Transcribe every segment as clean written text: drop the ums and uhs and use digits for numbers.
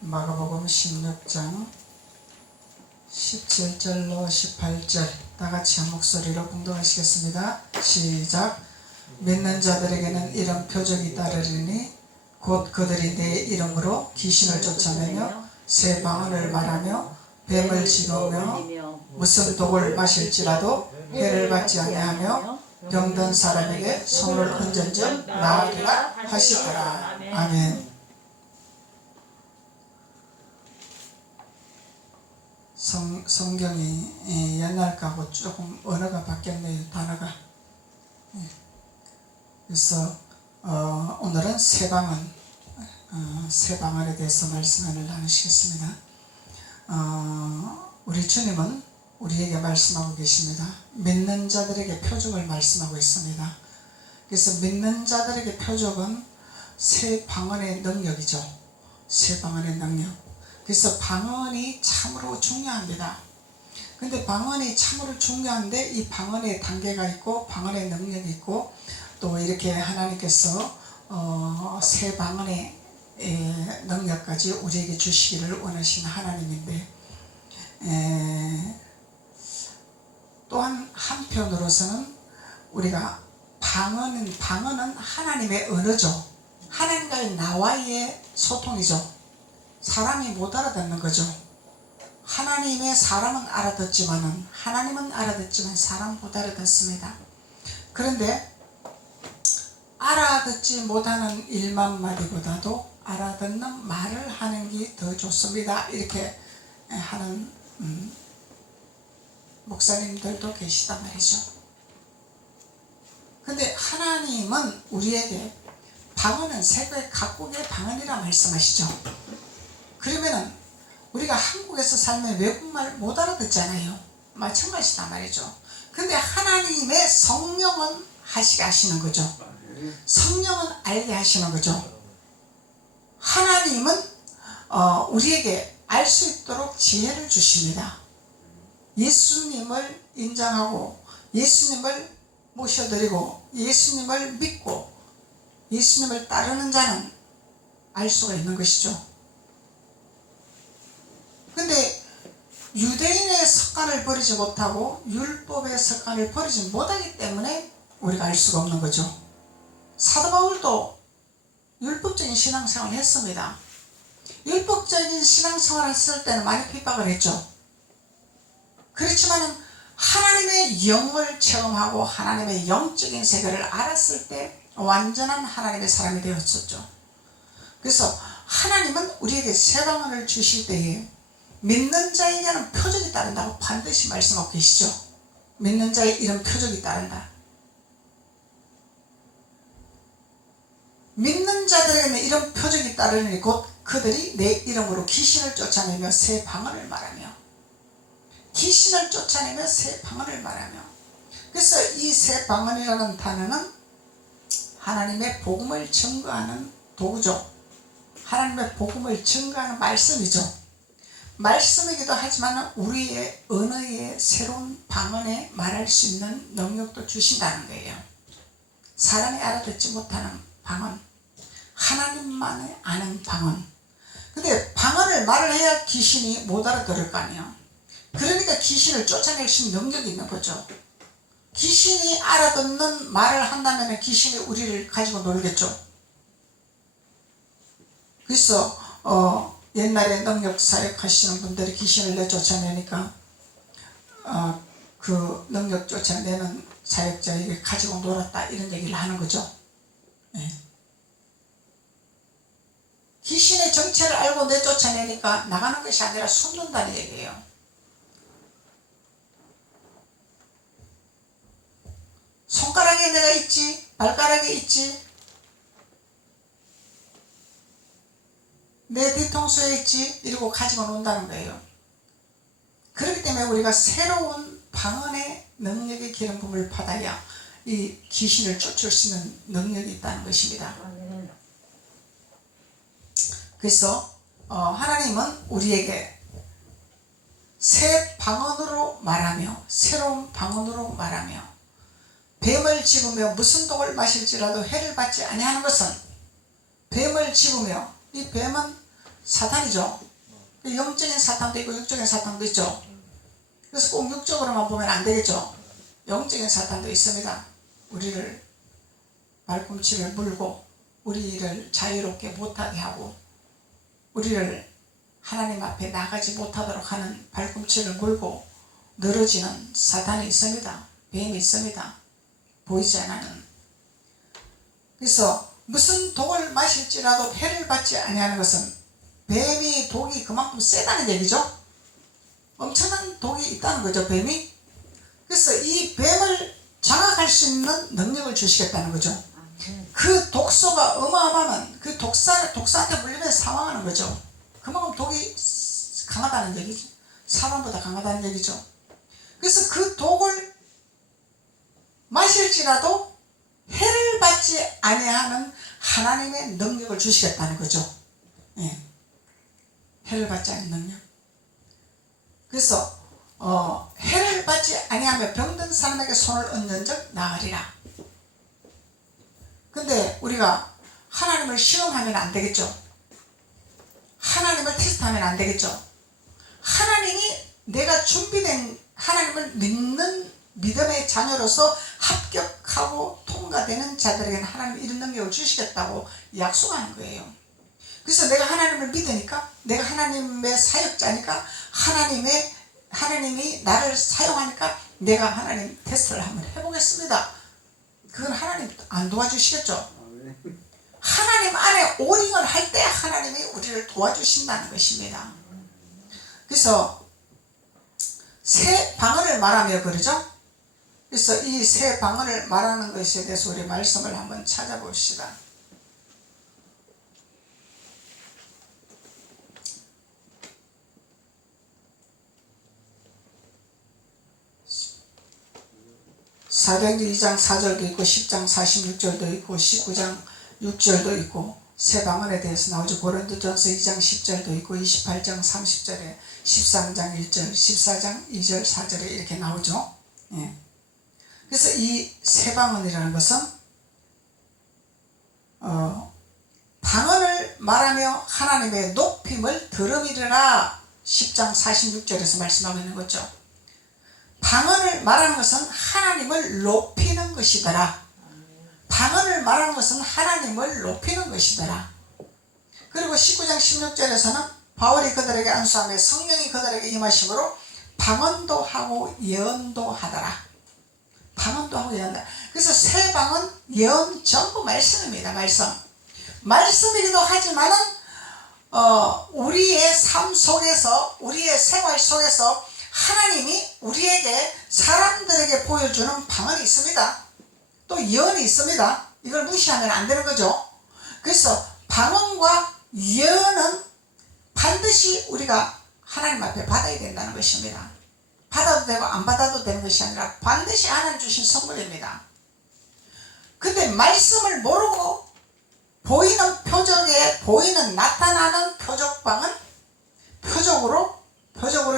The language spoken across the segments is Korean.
마가복음 16장 17절로 18절 다같이 한 목소리로 봉독하시겠습니다. 시작. 믿는 자들에게는 이런 표적이 따르리니 곧 그들이 내 이름으로 귀신을 쫓아내며 새 방언을 말하며 뱀을 집으며 무슨 독을 마실지라도 해를 받지 아니하며 병든 사람에게 손을 얹은즉 나으리라 하시더라. 아멘. 성경이 옛날하고 조금 언어가 바뀌었네요. 단어가. 그래서 오늘은 새 방언에 대해서 말씀을 나누시겠습니다. 우리 주님은 우리에게 말씀하고 계십니다. 믿는 자들에게 표적을 말씀하고 있습니다. 그래서 믿는 자들에게 표적은 새 방언의 능력이죠. 새 방언의 능력. 그래서 방언이 참으로 중요합니다. 근데 방언이 참으로 중요한데 이 방언의 단계가 있고 방언의 능력이 있고 또 이렇게 하나님께서 새 방언의 능력까지 우리에게 주시기를 원하시는 하나님인데, 또한 한편으로서는 우리가 방언은 하나님의 언어죠. 하나님과의 나와의 소통이죠. 사람이 못 알아듣는 거죠. 하나님의 사람은 알아듣지만은 하나님은 알아듣지만 사람은 못 알아듣습니다. 그런데 알아듣지 못하는 1만 마디보다도 알아듣는 말을 하는 게 더 좋습니다. 이렇게 하는 목사님들도 계시단 말이죠. 근데 하나님은 우리에게 방언은 세계 각국의 방언이라 말씀하시죠. 그러면은 우리가 한국에서 살면 외국말 못 알아듣잖아요. 마찬가지다 말이죠. 근데 하나님의 성령은 하시게 하시는 거죠. 성령은 알게 하시는 거죠. 하나님은 우리에게 알 수 있도록 지혜를 주십니다. 예수님을 인정하고 예수님을 모셔드리고 예수님을 믿고 예수님을 따르는 자는 알 수가 있는 것이죠. 근데 유대인의 습관을 버리지 못하고 율법의 습관을 버리지 못하기 때문에 우리가 알 수가 없는 거죠. 사도 바울도 율법적인 신앙생활을 했습니다. 율법적인 신앙생활을 했을 때는 많이 핍박을 했죠. 그렇지만 하나님의 영을 체험하고 하나님의 영적인 세계를 알았을 때 완전한 하나님의 사람이 되었었죠. 그래서 하나님은 우리에게 새 방언을 주실 때에 믿는 자에게는 표적이 따른다고 반드시 말씀하고 계시죠. 믿는 자의 이런 표적이 따른다. 믿는 자들에게는 이런 표적이 따르니 곧 그들이 내 이름으로 귀신을 쫓아내며 새 방언을 말하며 귀신을 쫓아내며 새 방언을 말하며. 그래서 이 새 방언이라는 단어는 하나님의 복음을 증거하는 도구죠. 하나님의 복음을 증거하는 말씀이죠. 말씀이기도 하지만 우리의 언어의 새로운 방언에 말할 수 있는 능력도 주신다는 거예요. 사람이 알아듣지 못하는 방언, 하나님만이 아는 방언. 근데 방언을 말을 해야 귀신이 못 알아들을 거 아니에요. 그러니까 귀신을 쫓아낼 수 있는 능력이 있는 거죠. 귀신이 알아듣는 말을 한다면 귀신이 우리를 가지고 놀겠죠. 그래서 옛날에 능력 사역 하시는 분들이 귀신을 내쫓아내니까 그 능력 쫓아내는 사역자에게 가지고 놀았다 이런 얘기를 하는 거죠. 네. 귀신의 정체를 알고 내쫓아내니까 나가는 것이 아니라 숨는다는 얘기예요. 손가락에 내가 있지, 발가락에 있지, 내 뒤통수에 있지, 이러고 가지고 논다는 거예요. 그렇기 때문에 우리가 새로운 방언의 능력의 기름 부음을 받아야 이 귀신을 쫓을 수 있는 능력이 있다는 것입니다. 그래서 하나님은 우리에게 새 방언으로 말하며 새로운 방언으로 말하며 뱀을 집으며 무슨 독을 마실지라도 해를 받지 아니하는 것은 뱀을 집으며 이 뱀은 사탄이죠. 영적인 사탄도 있고 육적인 사탄도 있죠. 그래서 꼭 육적으로만 보면 안 되겠죠. 영적인 사탄도 있습니다. 우리를 발꿈치를 물고 우리를 자유롭게 못하게 하고 우리를 하나님 앞에 나가지 못하도록 하는 발꿈치를 물고 늘어지는 사탄이 있습니다. 뱀이 있습니다. 보이지 않는. 그래서 무슨 독을 마실지라도 해를 받지 아니하는 것은 뱀이 독이 그만큼 세다는 얘기죠. 엄청난 독이 있다는 거죠, 뱀이. 그래서 이 뱀을 장악할 수 있는 능력을 주시겠다는 거죠. 그 독소가 어마어마한 그 독사한테 물리면 사망하는 거죠. 그만큼 독이 강하다는 얘기죠. 사람보다 강하다는 얘기죠. 그래서 그 독을 마실지라도 해를 받지 아니하는 하나님의 능력을 주시겠다는 거죠. 예. 해를 받지 않는 능력. 그래서 해를 받지 아니하며 병든 사람에게 손을 얹는 적 나으리라. 근데 우리가 하나님을 시험하면 안 되겠죠. 하나님을 테스트하면 안 되겠죠. 하나님이 내가 준비된 하나님을 믿는 믿음의 자녀로서 합격하고 통과되는 자들에게는 하나님이 이런 능력을 주시겠다고 약속하는 거예요. 그래서 내가 하나님을 믿으니까, 내가 하나님의 사역자니까, 하나님이 나를 사용하니까 내가 하나님 테스트를 한번 해보겠습니다. 그건 하나님 안 도와주시겠죠. 하나님 안에 오링을 할 때 하나님이 우리를 도와주신다는 것입니다. 그래서 새 방언을 말하며 그러죠. 그래서 이 새 방언을 말하는 것에 대해서 우리 말씀을 한번 찾아봅시다. 사도행전 2장 4절도 있고 10장 46절도 있고 19장 6절도 있고 새 방언에 대해서 나오죠. 고린도전서 2장 10절도 있고 28장 30절에 13장 1절 14장 2절 4절에 이렇게 나오죠. 예. 그래서 이 새 방언이라는 것은 방언을 말하며 하나님의 높임을 들음이라 10장 46절에서 말씀하고 있는 거죠. 방언을 말하는 것은 하나님을 높이는 것이더라. 방언을 말하는 것은 하나님을 높이는 것이더라. 그리고 19장 16절에서는 바울이 그들에게 안수하며 성령이 그들에게 임하심으로 방언도 하고 예언도 하더라. 방언도 하고 예언다. 그래서 새 방언, 예언 전부 말씀입니다. 말씀이기도 하지만은 우리의 삶 속에서, 우리의 생활 속에서 하나님이 우리에게, 사람들에게 보여주는 방언이 있습니다. 또 예언이 있습니다. 이걸 무시하면 안 되는 거죠. 그래서 방언과 예언은 반드시 우리가 하나님 앞에 받아야 된다는 것입니다. 받아도 되고 안 받아도 되는 것이 아니라 반드시 하나님 주신 선물입니다. 근데 말씀을 모르고 보이는 표적에, 보이는 나타나는 표적방은 표적으로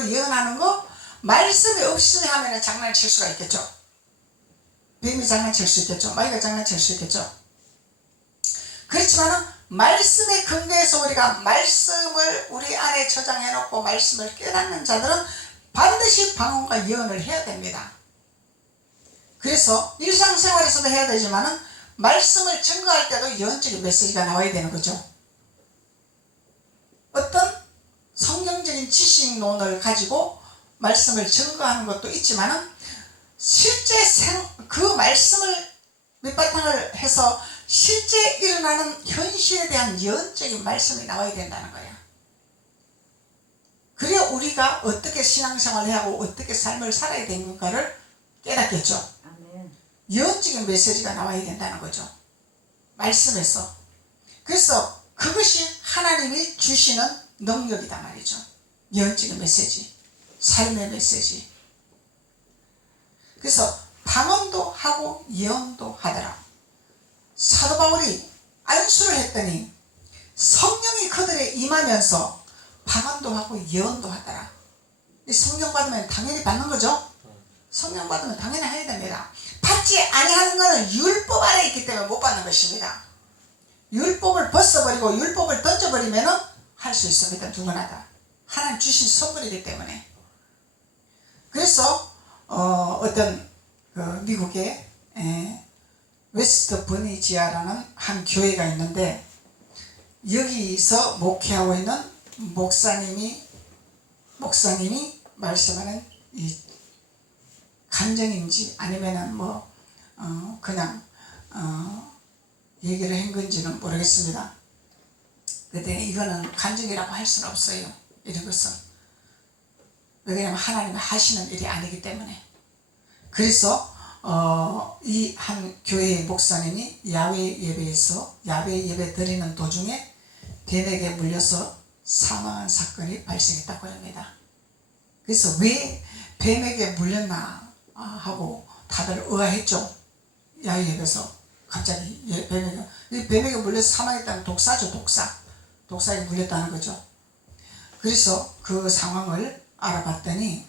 예언하는 거, 말씀이 없으니 하면 장난칠 수가 있겠죠. 뱀이 장난칠 수 있겠죠. 마귀가 장난칠 수 있겠죠. 그렇지만 말씀의 근거에서 우리가 말씀을 우리 안에 저장해 놓고 말씀을 깨닫는 자들은 반드시 방언과 예언을 해야 됩니다. 그래서 일상생활에서도 해야 되지만 말씀을 증거할 때도 예언적인 메시지가 나와야 되는 거죠. 어떤 성경적인 지식론을 가지고 말씀을 증거하는 것도 있지만은 실제 그 말씀을 밑바탕을 해서 실제 일어나는 현실에 대한 예언적인 말씀이 나와야 된다는 거예요. 그래야 우리가 어떻게 신앙생활을 하고 어떻게 삶을 살아야 되는가를 깨닫겠죠. 예언적인 메시지가 나와야 된다는 거죠. 말씀에서. 그래서 그것이 하나님이 주시는 능력이다 말이죠. 예언적인 메시지, 삶의 메시지. 그래서 방언도 하고 예언도 하더라. 사도 바울이 안수를 했더니 성령이 그들에 임하면서 방언도 하고 예언도 하더라. 성령 받으면 당연히 받는 거죠. 성령 받으면 당연히 해야 됩니다. 받지 아니하는 것은 율법 아래 있기 때문에 못 받는 것입니다. 율법을 벗어버리고 율법을 던져버리면 할 할 수 있습니다. 누구나 다. 하나님 주신 선물이기 때문에. 그래서 어떤 미국의 웨스트 버니지아라는 한 교회가 있는데 여기서 목회하고 있는 목사님이 말씀하는 이 간증인지 아니면은 그냥 얘기를 한 건지는 모르겠습니다. 근데 이거는 간증이라고 할 수는 없어요. 이런 것은. 왜냐하면 하나님이 하시는 일이 아니기 때문에. 그래서 이 한 교회의 목사님이 야외 예배 드리는 도중에 뱀에게 물려서 사망한 사건이 발생했다고 합니다. 그래서 왜 뱀에게 물렸나 하고 다들 의아했죠. 야외 예배에서 갑자기 뱀에게 물려서 사망했다는 독사죠. 독사에 물렸다는 거죠. 그래서 그 상황을 알아봤더니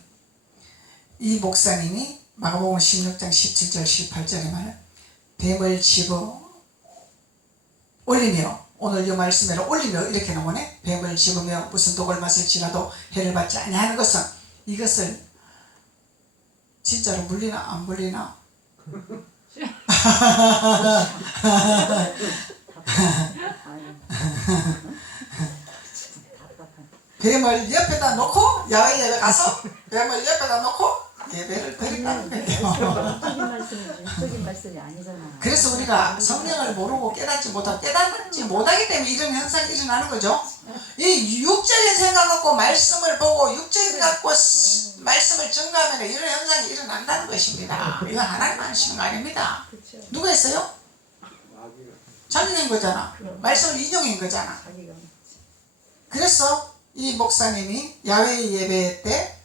이 목사님이 마가복음 16장 17절 18절에 말 뱀을 집어 올리며 오늘 이 말씀에는 올리며 이렇게 나오네. 뱀을 집으며 무슨 독을 마실지라도 해를 받지 아니하는 것은 이것을 진짜로 물리나 안 물리나 뱀을 옆에다 놓고 야외 예배 가서 뱀을 옆에다 놓고 예배를 드린다는 거예요. 영적인 말씀이 아니잖아. 그래서 우리가 성령을 모르고 깨닫지 못하기 때문에 이런 현상이 일어나는 거죠. 이 육적인 생각 갖고 말씀을 보고 육적인 갖고 말씀을 증거하면 이런 현상이 일어난다는 것입니다. 이건 하나님 하시는 거 아닙니다. 누가 했어요? 자기가 한 거잖아. 말씀을 인용한 거잖아. 그래서 이 목사님이 야외 예배 때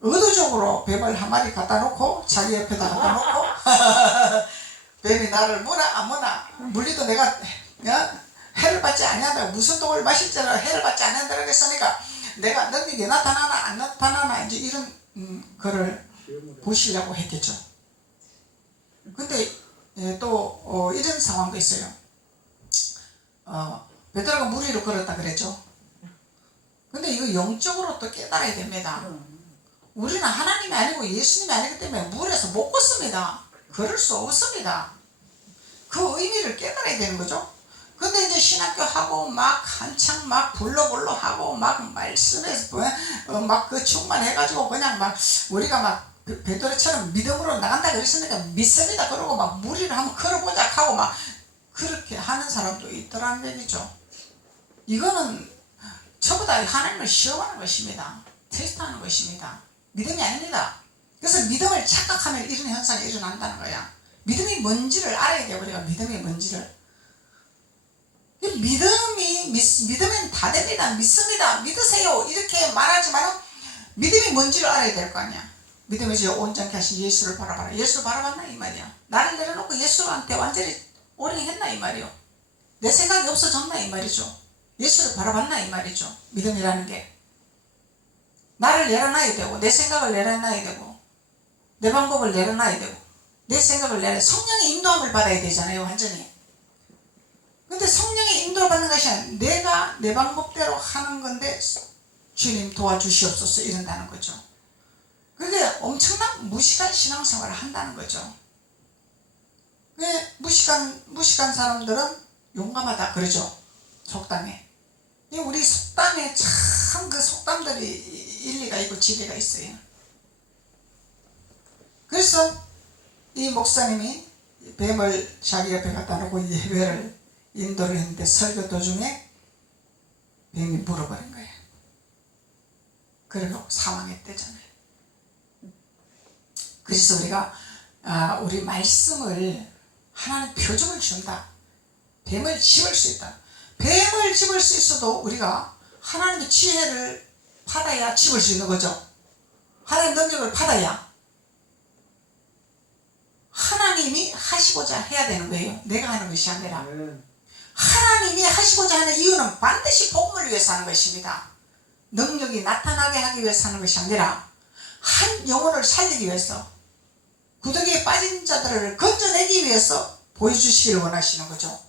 의도적으로 뱀을 한 마리 갖다 놓고 자기 옆에다 갖다 놓고 뱀이 나를 무나 안 무나 물리도 내가 해를 받지 아니한다. 무슨 독을 마실지라도 해를 받지 아니한다고 했으니까 내가 능력이 나타나나 안 나타나나 이제 이런 거를 보시려고 했겠죠. 근데 또 이런 상황도 있어요. 베드로가 물 위로 걸었다 그랬죠. 근데 이거 영적으로 또 깨달아야 됩니다. 우리는 하나님이 아니고 예수님이 아니기 때문에 물에서 못 걷습니다. 걸을 수 없습니다. 그 의미를 깨달아야 되는 거죠. 근데 이제 신학교 하고 막 한창 막 불러불러 하고 막 말씀에서 막 그 충만해가지고 그냥 막 우리가 막 베드로처럼 믿음으로 나간다 그랬으니까 믿습니다. 그러고 막 물 위를 한번 걸어보자 하고 막 그렇게 하는 사람도 있더라는 얘기죠. 이거는 전부 다 하나님을 시험하는 것입니다. 테스트하는 것입니다. 믿음이 아닙니다. 그래서 믿음을 착각하면 이런 현상이 일어난다는 거야. 믿음이 뭔지를 알아야 돼요. 우리가 믿음이 뭔지를. 믿으면 다 됩니다. 믿습니다. 믿으세요. 이렇게 말하지만 믿음이 뭔지를 알아야 될 거 아니야. 믿음이 이제 온전케 하신 예수를 바라봐라. 예수를 바라봤나 이 말이야. 나를 내려놓고 예수한테 완전히 오링했나 이 말이요. 내 생각이 없어졌나 이 말이죠. 예수를 바라봤나 이 말이죠. 믿음이라는 게. 나를 내려놔야 되고 내 생각을 내려놔야 되고 내 방법을 내려놔야 되고 내 생각을 성령의 인도함을 받아야 되잖아요. 완전히. 근데 성령의 인도를 받는 것이 아니라 내가 내 방법대로 하는 건데 주님 도와주시옵소서 이런다는 거죠. 그게 엄청난 무식한 신앙생활을 한다는 거죠. 왜 무식한 사람들은 용감하다 그러죠. 속담에. 우리 속담에 참 그 속담들이 일리가 있고 지리가 있어요. 그래서 이 목사님이 뱀을 자기 옆에 갖다 놓고 예배를 인도를 했는데 설교 도중에 뱀이 물어버린 거예요. 그리고 사망했대잖아요. 그래서 우리가 우리 말씀을 하나님 표적을 준다. 뱀을 집을 수 있다. 뱀을 집을 수 있어도 우리가 하나님의 지혜를 받아야 집을 수 있는 거죠. 하나님의 능력을 받아야 하나님이 하시고자 해야 되는 거예요. 내가 하는 것이 아니라. 하나님이 하시고자 하는 이유는 반드시 복음을 위해서 하는 것입니다. 능력이 나타나게 하기 위해서 하는 것이 아니라 한 영혼을 살리기 위해서 구덩이에 빠진 자들을 건져내기 위해서 보여주시기를 원하시는 거죠.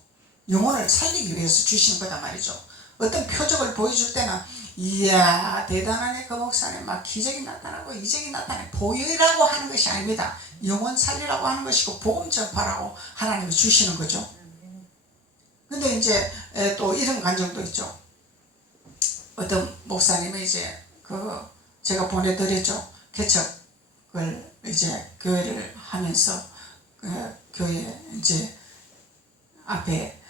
영혼을 살리기 위해서 주시는 거다 말이죠. 어떤 표적을 보여줄 때는 이야 대단하네 그 목사님 막 기적이 나타나고 이적이 나타나고 보이라고 하는 것이 아닙니다. 영혼 살리라고 하는 것이고 복음 전파라고 하나님이 주시는 거죠. 근데 이제 또 이런 감정도 있죠. 어떤 목사님이 이제 그 제가 보내드렸죠. 개척을 이제 교회를 하면서 그 교회 이제 앞에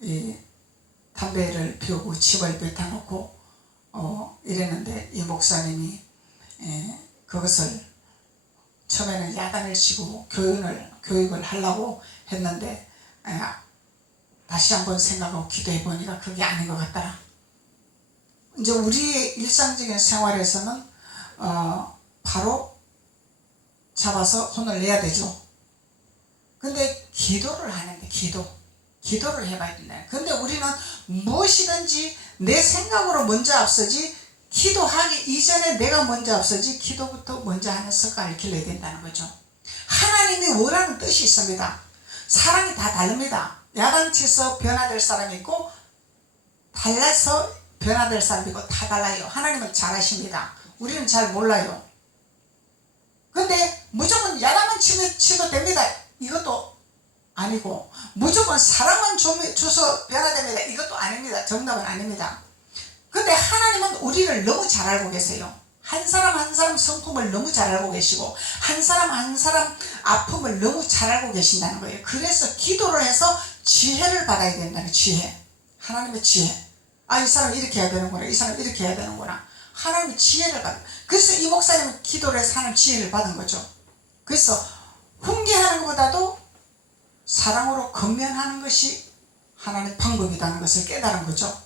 이 담배를 피우고 집을 뱉어놓고 이랬는데 이 목사님이 그것을 처음에는 야단을 치고 교육을 하려고 했는데 다시 한번 생각하고 기도해 보니까 그게 아닌 것 같더라. 이제 우리의 일상적인 생활에서는 바로 잡아서 혼을 내야 되죠. 근데 기도를 하는데 기도를 해봐야 된다. 근데 우리는 무엇이든지 내 생각으로 먼저 앞서지 기도하기 이전에 내가 먼저 앞서지 기도부터 먼저 하는 습관을 길러야 된다는 거죠. 하나님이 원하는 뜻이 있습니다. 사람이 다 다릅니다. 야단치서 변화될 사람이 있고 달라서 변화될 사람이 있고 다 달라요. 하나님은 잘 아십니다. 우리는 잘 몰라요. 근데 무조건 야단만 치도 됩니다. 이것도 아니고 무조건 사랑만 줘서 변화됩니다. 이것도 아닙니다. 정답은 아닙니다. 근데 하나님은 우리를 너무 잘 알고 계세요. 한 사람 한 사람 성품을 너무 잘 알고 계시고 한 사람 한 사람 아픔을 너무 잘 알고 계신다는 거예요. 그래서 기도를 해서 지혜를 받아야 된다는 지혜. 하나님의 지혜. 이 사람 이렇게 해야 되는구나. 이 사람 이렇게 해야 되는구나. 하나님의 지혜를 받은. 그래서 이 목사님은 기도를 해서 하나님 지혜를 받은 거죠. 그래서 훈계하는 것보다도 사랑으로 건면하는 것이 하나님의 방법이라는 것을 깨달은 거죠.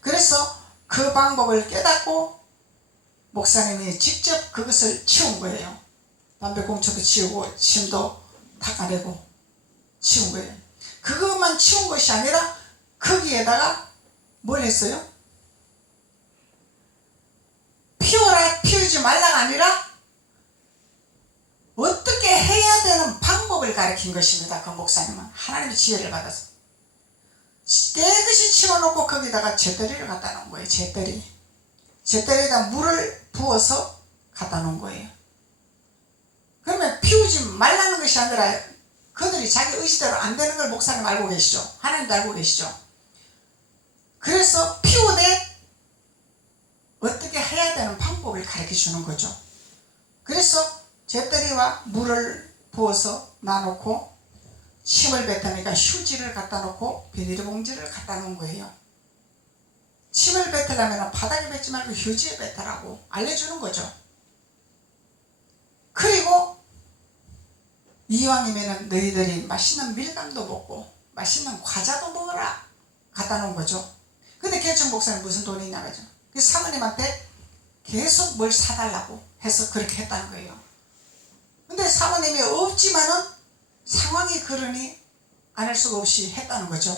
그래서 그 방법을 깨닫고 목사님이 직접 그것을 치운 거예요. 담배 공초도 치우고 침도 닦아내고 치운 거예요. 그것만 치운 것이 아니라 거기에다가 뭘 했어요? 피워라 피우지 말라가 아니라 어떻게 해야 되는 방법을 가르친 것입니다. 그 목사님은 하나님의 지혜를 받아서 깨끗이 치워놓고 거기다가 잿더리를 갖다 놓은 거예요. 잿더리에다 물을 부어서 갖다 놓은 거예요. 그러면 피우지 말라는 것이 아니라 그들이 자기 의지대로 안 되는 걸 목사님 알고 계시죠. 하나님도 알고 계시죠. 그래서 피우되 어떻게 해야 되는 방법을 가르쳐 주는 거죠. 그래서 잿더리와 물을 부어서 놔놓고 침을 뱉으니까 휴지를 갖다 놓고 비닐봉지를 갖다 놓은 거예요. 침을 뱉으려면 바닥에 뱉지 말고 휴지에 뱉으라고 알려주는 거죠. 그리고 이왕이면 너희들이 맛있는 밀감도 먹고 맛있는 과자도 먹어라 갖다 놓은 거죠. 근데 개척 목사님 무슨 돈이 있나 봐죠. 그 사모님한테 계속 뭘 사달라고 해서 그렇게 했다는 거예요. 근데 사모님이 없지만은 상황이 그러니 안 할 수가 없이 했다는 거죠.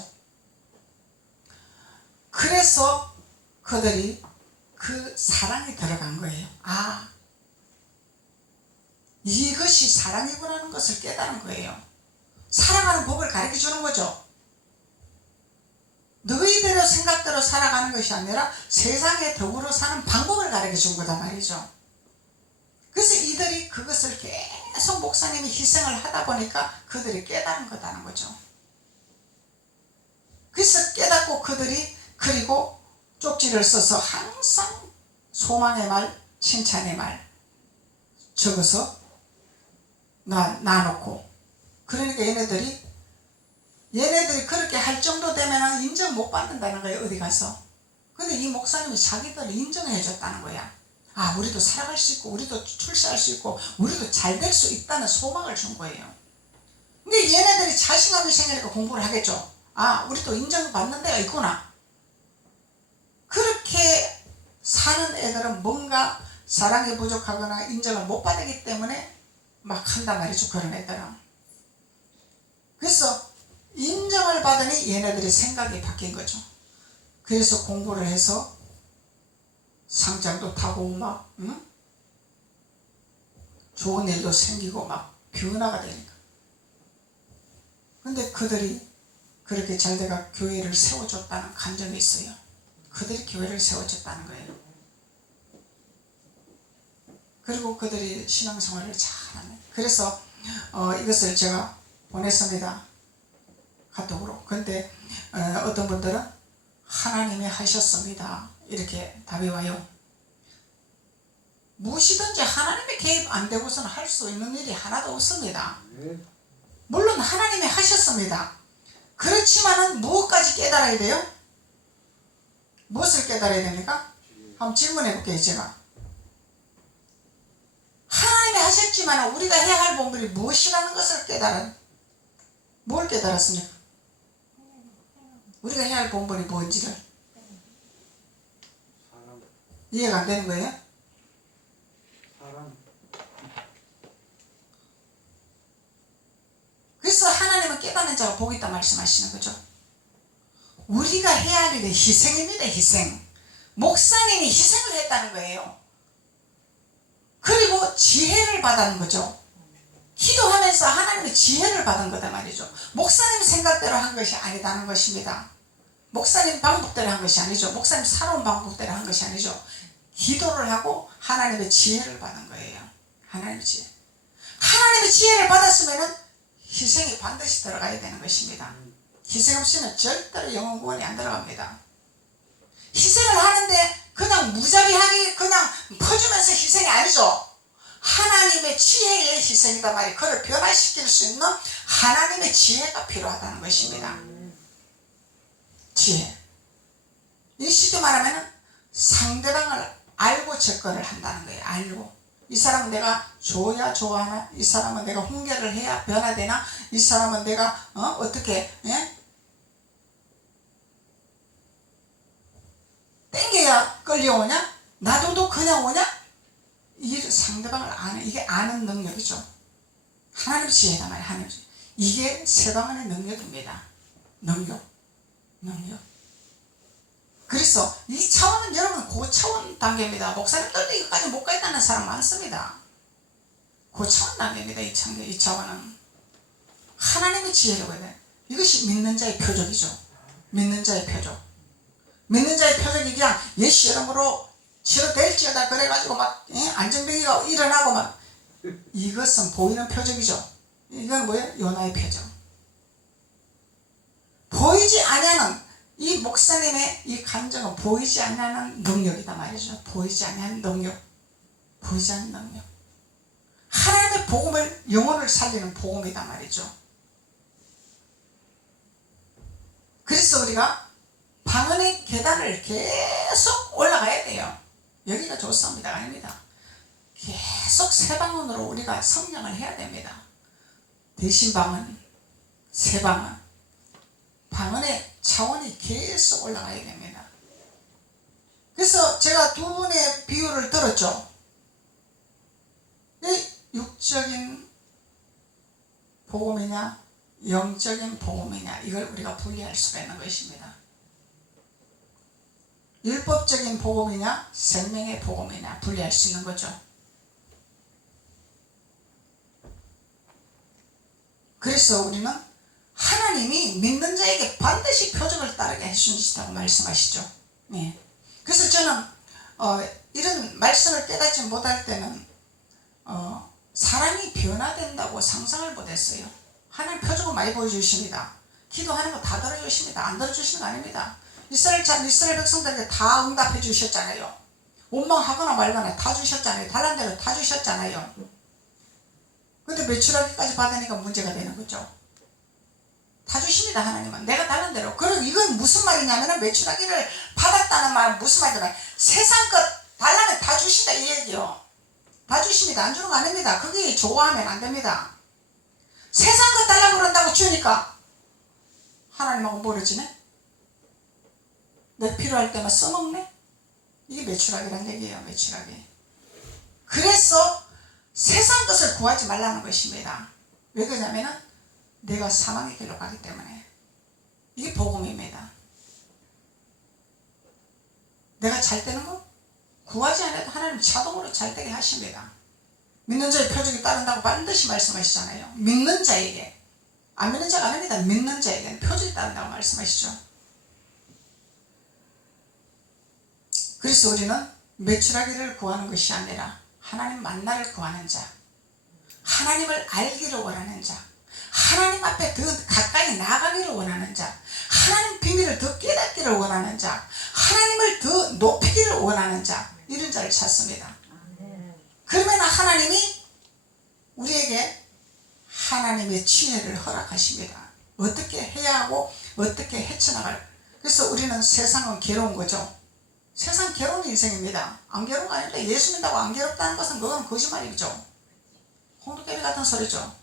그래서 그들이 그 사랑이 들어간 거예요. 이것이 사랑이구나는 것을 깨달은 거예요. 사랑하는 법을 가르쳐 주는 거죠. 너희대로 생각대로 살아가는 것이 아니라 세상에 더불어 사는 방법을 가르쳐 준 거다 말이죠. 그래서 이들이 그것을 계속 목사님이 희생을 하다 보니까 그들이 깨달은 거다는 거죠. 그래서 깨닫고 그들이 그리고 쪽지를 써서 항상 소망의 말, 칭찬의 말 적어서 놔놓고 그러니까 얘네들이 그렇게 할 정도 되면 인정 못 받는다는 거예요. 어디 가서. 근데 이 목사님이 자기들을 인정해 줬다는 거야. 우리도 살아갈 수 있고 우리도 출세할 수 있고 우리도 잘 될 수 있다는 소망을 준 거예요. 근데 얘네들이 자신감이 생기니까 공부를 하겠죠. 우리도 인정받는 데가 있구나. 그렇게 사는 애들은 뭔가 사랑이 부족하거나 인정을 못 받기 때문에 막 한단 말이죠. 그런 애들은. 그래서 인정을 받으니 얘네들의 생각이 바뀐 거죠. 그래서 공부를 해서 상장도 타고 막 좋은 일도 생기고 막 변화가 되니까. 근데 그들이 그렇게 잘 돼가 교회를 세워줬다는 감정이 있어요. 그들이 교회를 세워줬다는 거예요. 그리고 그들이 신앙생활을 잘하네. 그래서 이것을 제가 보냈습니다. 카톡으로. 근데 어떤 분들은 하나님이 하셨습니다. 이렇게 답이 와요. 무엇이든지 하나님의 개입 안 되고서는 할 수 있는 일이 하나도 없습니다. 물론 하나님이 하셨습니다. 그렇지만은 무엇까지 깨달아야 돼요? 무엇을 깨달아야 됩니까? 한번 질문해 볼게요. 제가 하나님이 하셨지만 우리가 해야 할 본분이 무엇이라는 것을 뭘 깨달았습니까? 우리가 해야 할 본분이 뭔지를 이해가 안 되는 거예요? 그래서 하나님은 깨닫는 자가 복이 있다 말씀하시는 거죠. 우리가 해야 할 일은 희생입니다. 희생. 목사님이 희생을 했다는 거예요. 그리고 지혜를 받은 거죠. 기도하면서 하나님의 지혜를 받은 거다 말이죠. 목사님 생각대로 한 것이 아니다는 것입니다. 목사님 방법대로 한 것이 아니죠. 목사님 살아온 방법대로 한 것이 아니죠. 기도를 하고 하나님의 지혜를 받은 거예요. 하나님의 지혜. 하나님의 지혜를 받았으면 희생이 반드시 들어가야 되는 것입니다. 희생 없이는 절대로 영혼 구원이 안 들어갑니다. 희생을 하는데 그냥 무자비하게 그냥 퍼주면서 희생이 아니죠. 하나님의 지혜의 희생이다 말이에요. 그를 변화시킬 수 있는 하나님의 지혜가 필요하다는 것입니다. 지혜. 이 쉽게 말하면 상대방을 알고 접근을 한다는 거예요. 알고. 이 사람은 내가 줘야 좋아하나? 이 사람은 내가 훈계를 해야 변화되나? 이 사람은 내가 어떻게 땡겨야 끌려오냐? 놔둬도 그냥 오냐? 이 상대방을 아는, 이게 아는 능력이죠. 하나님의 지혜다 말이에요. 하나님의 지혜. 이게 세방안의 능력입니다. 능력. 그래서 이 차원은 여러분 고차원 단계입니다. 목사님들도 이것까지 못 가있다는 사람 많습니다. 고차원 단계입니다. 이 차원은 하나님의 지혜라고 해야 돼요. 이것이 믿는 자의 표적이죠. 믿는 자의 표적. 믿는 자의 표적이 그냥 예수 이름으로 치료될지어다 그래가지고 막 안정되기가 일어나고 막 이것은 보이는 표적이죠. 이건 뭐예요? 요나의 표적. 보이지 않는 이 목사님의 이 감정은 보이지 않는 능력이다 말이죠. 보이지 않는 능력. 보이지 않는 능력. 하나님의 복음을, 영혼을 살리는 복음이다 말이죠. 그래서 우리가 방언의 계단을 계속 올라가야 돼요. 여기가 좋습니다. 아닙니다. 계속 새 방언으로 우리가 성장을 해야 됩니다. 대신 방언, 새 방언. 방언의 차원이 계속 올라가야 됩니다. 그래서 제가 두 분의 비유를 들었죠. 육적인 복음이냐 영적인 복음이냐 이걸 우리가 분리할 수가 있는 것입니다. 율법적인 복음이냐 생명의 복음이냐 분리할 수 있는 거죠. 그래서 우리는 하나님이 믿는 자에게 반드시 표적을 따르게 해주신다고 말씀하시죠. 네. 그래서 저는 이런 말씀을 깨닫지 못할 때는 사람이 변화된다고 상상을 못했어요. 하나님 표적을 많이 보여주십니다. 기도하는 거 다 들어주십니다. 안 들어주시는 거 아닙니다. 이스라엘 백성들에게 다 응답해 주셨잖아요. 원망하거나 말거나 다 주셨잖아요. 달란 대로 다 주셨잖아요. 근데 매출하기까지 받으니까 문제가 되는 거죠. 다 주십니다. 하나님은 내가 달란 대로. 그럼 이건 무슨 말이냐면 매출하기를 받았다는 말은 무슨 말이냐, 세상 것 달라면 다 주신다 이 얘기요. 다 주십니다. 안 주는 거 아닙니다. 그게 좋아하면 안 됩니다. 세상 것 달라고 그런다고 주니까 하나님하고 멀어지네. 내 필요할 때만 써먹네. 이게 매출하기란 얘기예요. 매출하기. 그래서 세상 것을 구하지 말라는 것입니다. 왜 그러냐면은 내가 사망의 길로 가기 때문에. 이게 복음입니다. 내가 잘 되는 거 구하지 않아도 하나님 자동으로 잘 되게 하십니다. 믿는 자의 표적이 따른다고 반드시 말씀하시잖아요. 믿는 자에게. 안 믿는 자가 아닙니다. 믿는 자에게는 표적이 따른다고 말씀하시죠. 그래서 우리는 매출하기를 구하는 것이 아니라 하나님 만나를 구하는 자, 하나님을 알기를 원하는 자, 하나님 앞에 더 가까이 나가기를 원하는 자, 하나님 비밀을 더 깨닫기를 원하는 자, 하나님을 더 높이기를 원하는 자, 이런 자를 찾습니다. 그러면 하나님이 우리에게 하나님의 지혜를 허락하십니다. 어떻게 해야 하고 어떻게 헤쳐나갈. 그래서 우리는 세상은 괴로운 거죠. 세상 괴로운 인생입니다. 안 괴로운 거 아닌데 예수 믿다고 안 괴롭다는 것은 그건 거짓말이죠. 홍두깨비 같은 소리죠.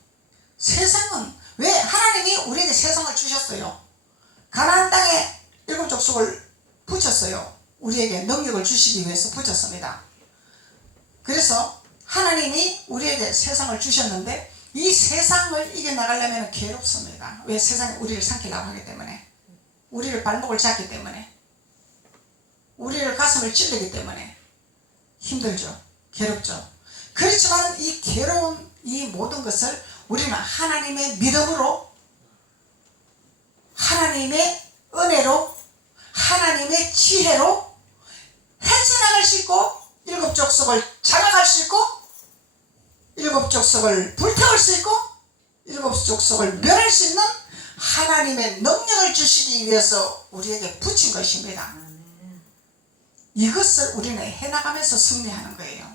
세상은 왜 하나님이 우리에게 세상을 주셨어요. 가나안 땅에 일곱 족속을 붙였어요. 우리에게 능력을 주시기 위해서 붙였습니다. 그래서 하나님이 우리에게 세상을 주셨는데 이 세상을 이겨나가려면 괴롭습니다. 왜? 세상이 우리를 삼키려고 하기 때문에, 우리를 발목을 잡기 때문에, 우리를 가슴을 찔르기 때문에 힘들죠. 괴롭죠. 그렇지만 이 괴로운 이 모든 것을 우리는 하나님의 믿음으로, 하나님의 은혜로, 하나님의 지혜로 헤쳐나갈 수 있고, 일곱 족속을 장악할 수 있고, 일곱 족속을 불태울 수 있고, 일곱 족속을 멸할 수 있는 하나님의 능력을 주시기 위해서 우리에게 붙인 것입니다. 이것을 우리는 해나가면서 승리하는 거예요.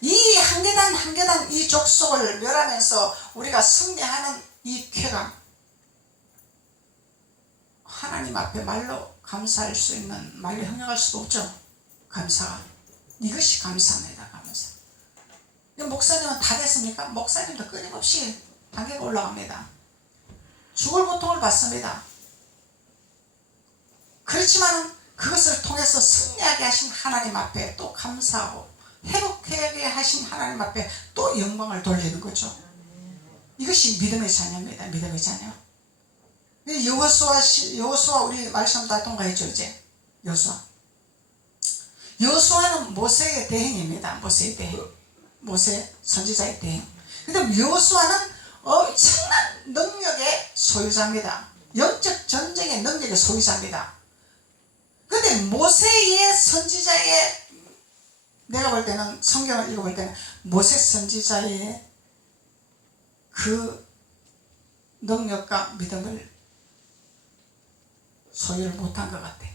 이 한 계단 한 계단 이 족속을 멸하면서 우리가 승리하는 이 쾌감, 하나님 앞에 말로 감사할 수 있는, 말로 형용할 수가 없죠. 감사가, 이것이 감사입니다. 감사. 목사님은 다 됐습니까? 목사님도 끊임없이 단계가 올라갑니다. 죽을 고통을 받습니다. 그렇지만 그것을 통해서 승리하게 하신 하나님 앞에 또 감사하고, 회복하게 하신 하나님 앞에 또 영광을 돌리는 거죠. 이것이 믿음의 자녀입니다. 믿음의 자녀. 여호수아 우리 말씀 다 통과했죠. 이제 여호수아는 모세의 대행입니다. 모세의 대행, 모세 선지자의 대행. 근데 여호수아는 엄청난 능력의 소유자입니다. 영적 전쟁의 능력의 소유자입니다. 근데 모세의 선지자의, 내가 볼 때는 성경을 읽어볼 때는 모세 선지자의 그 능력과 믿음을 소유를 못한 것 같아.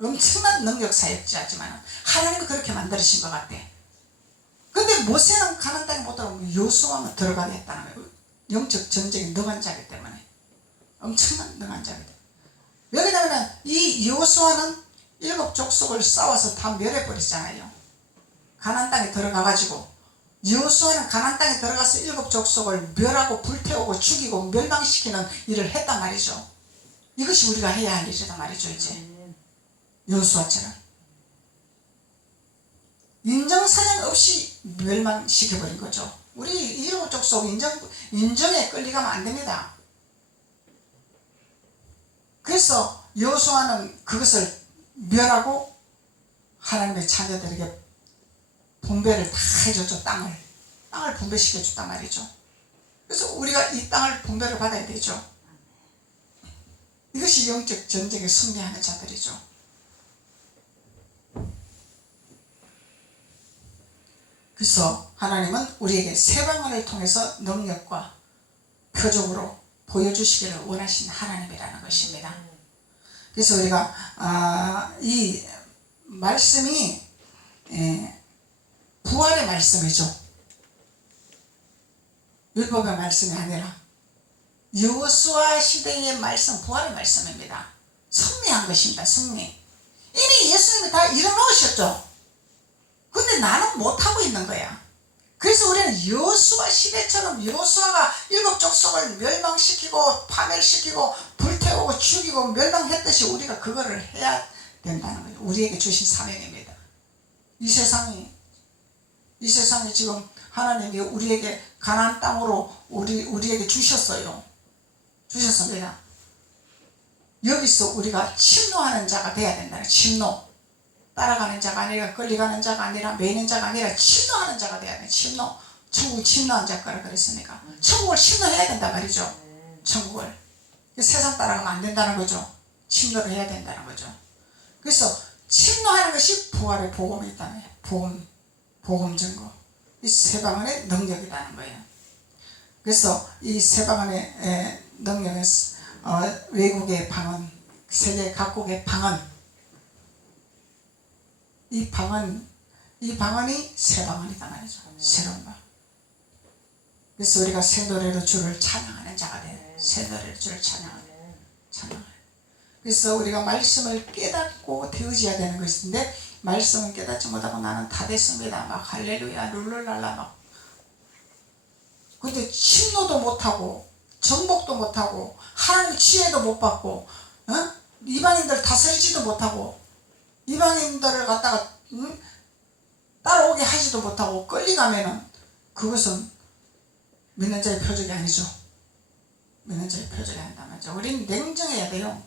엄청난 능력 사역자지만 하나님이 그렇게 만드신 것 같아. 근데 모세는 가나안 땅에 못 들어오면 여호수아는 들어가게 했다는 거예요. 영적 전쟁에 능한 자이기 때문에. 엄청난 능한 자이기 때문에. 왜 그러냐면 이 여호수아는 일곱 족속을 싸워서 다 멸해버리잖아요. 가나안 땅에 들어가가지고 여호수아는 가나안 땅에 들어가서 일곱 족속을 멸하고 불태우고 죽이고 멸망시키는 일을 했단 말이죠. 이것이 우리가 해야 할 일이란 말이죠. 이제 여호수아처럼 인정사정 없이 멸망시켜버린 거죠. 우리 일곱 족속 인정에 끌려가면 안 됩니다. 그래서 여호수아는 그것을 멸하고 하나님의 자녀들에게 분배를 다 해줬죠. 땅을 분배시켜줬단 말이죠. 그래서 우리가 이 땅을 분배를 받아야 되죠. 이것이 영적 전쟁에 승리하는 자들이죠. 그래서 하나님은 우리에게 새 방언을 통해서 능력과 표적으로 보여주시기를 원하신 하나님이라는 것입니다. 그래서 우리가 이 말씀이 부활의 말씀이죠. 율법의 말씀이 아니라 여호수아 시대의 말씀, 부활의 말씀입니다. 승리한 것입니다. 승리. 이미 예수님이 다 이뤄놓으셨죠. 근데 나는 못하고 있는 거야. 그래서 우리는 여호수아 시대처럼 여호수아가 일곱 족속을 멸망시키고 파멸시키고 불태우고 죽이고 멸망했듯이 우리가 그거를 해야 된다는 거예요. 우리에게 주신 사명입니다. 이 세상이 지금 하나님이 우리에게 가나안 땅으로 우리에게 주셨어요. 주셨습니다. 여기서 우리가 침노하는 자가 돼야 된다. 침노. 따라가는 자가 아니라 끌려가는 자가 아니라 매이는 자가 아니라 침노하는 자가 돼야 돼. 침노. 천국 침노한 작가라 그랬으니까 천국을 침노해야 된단 말이죠. 네. 천국을 세상 따라가면 안 된다는 거죠. 침노를 해야 된다는 거죠. 그래서 침노하는 것이 부활의 복음이 있다며. 복음 증거. 이 새 방언의 능력이라는 거예요. 그래서 이 새 방언의 능력은 외국의 방언, 세계 각국의 방언, 이 방언이 새 방언이다 말이죠. 새로운 방. 그래서 우리가 새 노래로 주를 찬양하는 자가 돼. 새 노래로 주를 찬양하는. 그래서 우리가 말씀을 깨닫고 되어져야 되는 것인데 말씀을 깨닫지 못하고 나는 다 됐습니다. 막 할렐루야 룰루랄라 막. 근데 침노도 못하고 정복도 못하고 하나님 지혜도 못 받고 이방인들 다스리지도 못하고 이방인들을 갖다가 따라오게 하지도 못하고 끌려가면은 그것은 믿는 자의 표적이 아니죠. 믿는 자의 표적이 아니다 말이죠. 우리는 냉정해야 돼요.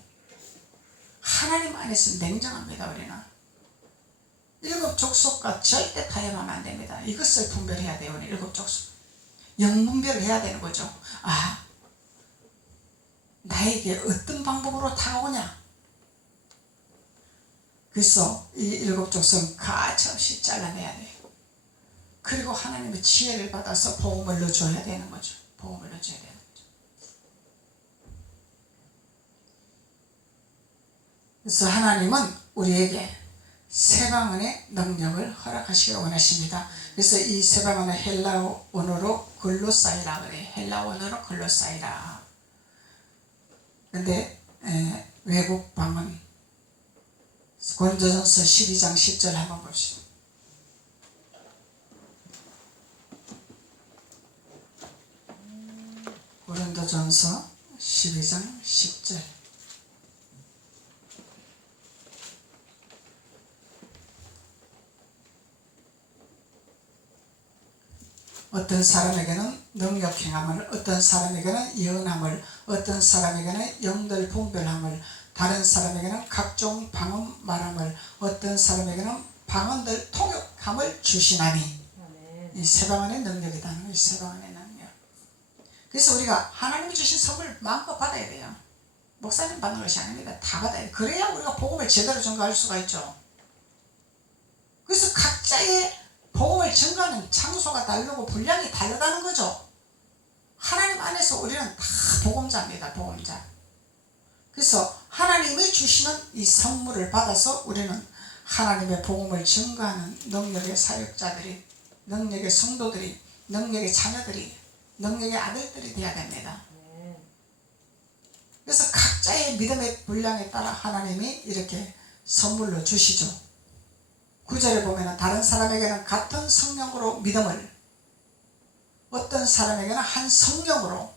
하나님 안에서 냉정합니다. 우리는 일곱 족속과 절대 타협하면 안 됩니다. 이것을 분별해야 돼요. 우리 일곱 족속 영분별을 해야 되는 거죠. 나에게 어떤 방법으로 다가오냐. 그래서 이 일곱 족속은 가차없이 잘라내야 돼요. 그리고 하나님의 지혜를 받아서 복음을 넣어줘야 되는 거죠. 복음을 넣어줘야 되는 거죠. 그래서 하나님은 우리에게 새 방언의 능력을 허락하시기 원하십니다. 그래서 이 새 방언은 헬라어 원어로 글로사이라 그래요. 헬라어 원어로 글로사이라. 근데 외국 방언 고린도전서 12장 10절 한번 봅시다. 고린도전서 12장 10절. 어떤 사람에게는 능력 행함을, 어떤 사람에게는 예언함을, 어떤 사람에게는 영들 분별함을, 다른 사람에게는 각종 방언 말함을, 어떤 사람에게는 방언들 통역함을 주시나니. 이 새 방언의 능력이라는 거예요. 새 방언의 능력. 그래서 우리가 하나님이 주신 선물 마음껏 받아야 돼요. 목사님 받는 것이 아닙니다. 다 받아야 돼요. 그래야 우리가 복음을 제대로 전가할 수가 있죠. 그래서 각자의 복음을 전가하는 장소가 다르고 분량이 다르다는 거죠. 하나님 안에서 우리는 다 복음자입니다. 복음자. 그래서 하나님이 주시는 이 선물을 받아서 우리는 하나님의 복음을 전가하는 능력의 사역자들이, 능력의 성도들이, 능력의 자녀들이, 능력의 아들들이 되어야 됩니다. 그래서 각자의 믿음의 분량에 따라 하나님이 이렇게 선물로 주시죠. 9절에 보면 다른 사람에게는 같은 성령으로 믿음을, 어떤 사람에게는 한 성령으로,